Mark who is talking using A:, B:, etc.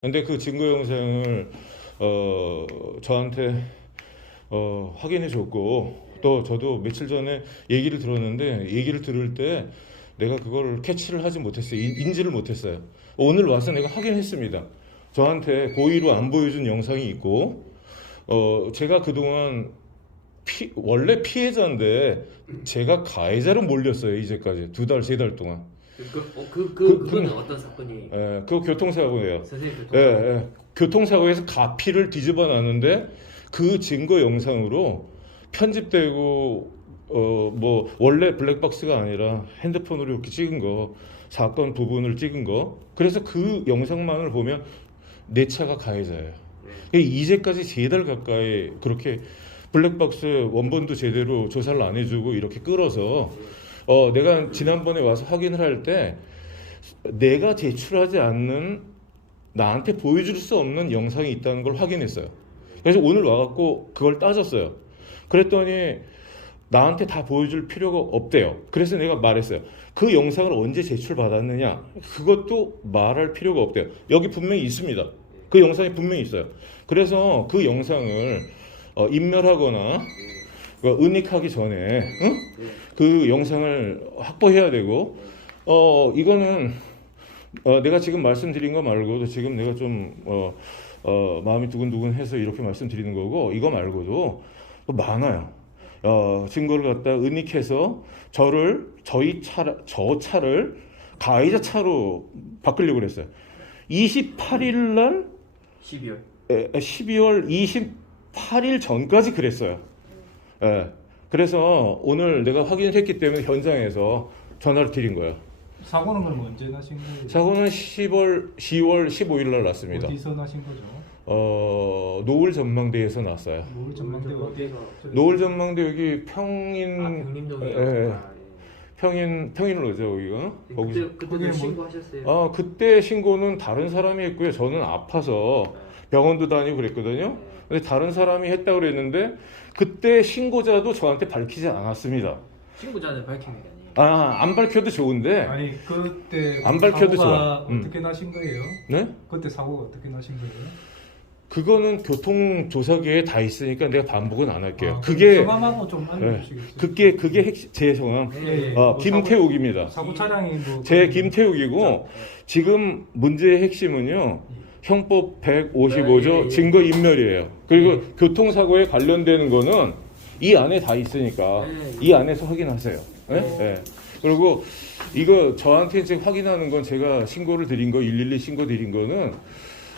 A: 근데 그 증거 영상을 어 저한테 어 확인해 줬고 또 저도 며칠 전에 얘기를 들었는데 얘기를 들을 때 내가 그걸 캐치를 하지 못했어요. 인- 인지를 못했어요. 오늘 와서 내가 확인했습니다. 저한테 고의로 안 보여준 영상이 있고 어 제가 그동안 피, 원래 피해자인데 제가 가해자로 몰렸어요 이제까지 두 달 세 달 동안.
B: 그, 어, 그, 그,
A: 그-
B: 그, 거는
A: 그-
B: 어떤 사건이
A: 예, 그 교통사고예요.
B: 선생님 그
A: 예, 예. 교통사고에서 가피를 뒤집어 놨는데 그 증거 영상으로 편집되고 어 뭐 원래 블랙박스가 아니라 핸드폰으로 이렇게 찍은 거 사건 부분을 찍은 거 그래서 그 영상만을 보면 내 차가 가해자예요.
B: 네.
A: 이제까지 세 달 가까이 그렇게 블랙박스 원본도 제대로 조사를 안 해주고 이렇게 끌어서 어 내가 지난번에 와서 확인을 할 때 내가 제출하지 않는 나한테 보여줄 수 없는 영상이 있다는 걸 확인했어요. 그래서 오늘 와갖고 그걸 따졌어요. 그랬더니 나한테 다 보여줄 필요가 없대요. 그래서 내가 말했어요. 그 영상을 언제 제출받았느냐? 그것도 말할 필요가 없대요. 여기 분명히 있습니다. 그 영상이 분명히 있어요. 그래서 그 영상을 어, 인멸하거나 그 은닉하기 전에 응? 그 영상을 확보해야 되고 어 이거는 어, 내가 지금 말씀드린 거 말고도 지금 내가 좀 어, 어, 마음이 두근두근해서 이렇게 말씀드리는 거고 이거 말고도 또 많아요. 어, 증거를 갖다 은닉해서 저를 저희 차, 저 차를 가해자 차로 바꾸려고 그랬어요. 28일 날
B: 12월
A: 에, 12월 28일 전까지 그랬어요. 예. 그래서 오늘 내가 확인을 했기 때문에 현장에서 전화를 드린 거예요.
C: 사고는 그럼 언제 나신 거예요?
A: 사고는 10월 10월 15일 날 났습니다.
C: 어디서 나신 거죠?
A: 어, 노을 전망대에서 났어요.
C: 노을 전망대 어디?
A: 노을 전망대 여기 평인
B: 아 병림동이요?
A: 예, 예.
B: 아,
A: 평인 평인로죠 여기가.
B: 예.
A: 거기서
B: 그때 그때도
C: 거기에 뭐-
B: 신고하셨어요?
A: 아 그때 신고는 다른 사람이 했고요. 저는 아파서 병원도 다니고 그랬거든요. 근데 다른 사람이 했다고 그랬는데 그때 신고자도 저한테 밝히지 않았습니다.
B: 신고자는 밝힙니다.
A: 아안 밝혀도 좋은데
C: 아니 그때
A: 안 밝혀도
C: 사고가
A: 좋아. 음.
C: 어떻게 나신 거예요?
A: 네?
C: 그때 사고가 어떻게 나신 거예요?
A: 그거는 교통조사계에 다 있으니까 내가 반복은 안 할게요.
C: 아,
A: 그게
C: 성함하고 좀 알려주시겠어요?
A: 그게 그게 핵심 제 성함
C: 예, 예.
A: 어,
C: 뭐
A: 김태욱입니다.
C: 사고, 사고 차량이
A: 뭐제 김태욱이고 지금 문제의 핵심은요. 형법 155조
B: 예, 예.
A: 증거 인멸이에요. 그리고 교통사고에 관련되는 거는 이 안에 다 있으니까
B: 예, 예.
A: 이 안에서 확인하세요. 예? 예. 그리고 이거 저한테 지금 확인하는 건 제가 신고를 드린 거 112 신고 드린 거는